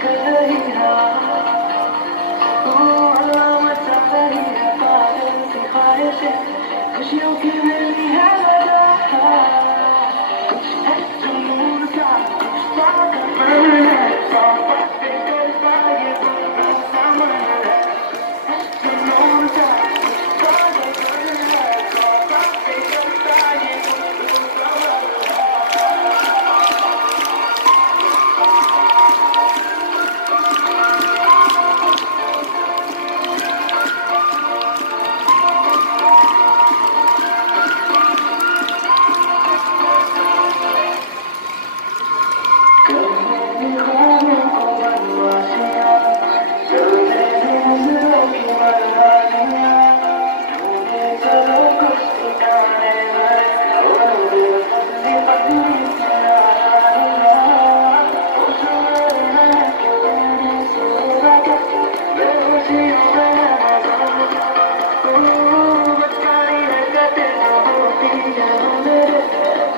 कर रही है मचा रही है पागल सी ख्वाहिशें खुशियों की मिली है वजह कुछ है जुनून सा कुछ पागलपन है सौ बातें करता ये बंदा सामन है जुनून सा कुछ पागलपन है सौ बातें करता ये बंदा सामन है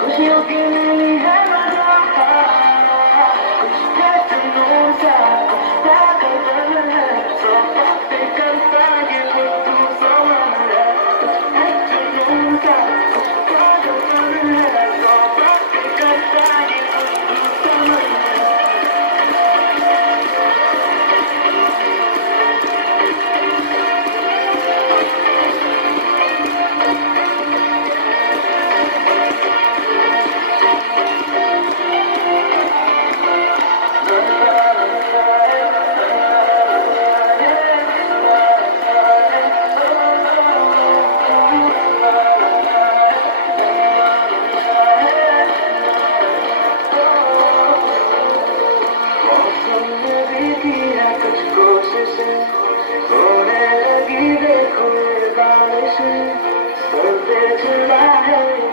खुशियों की मिली है कुछ कोशिशें होने लगी देखो ये बारिश सर पे चला है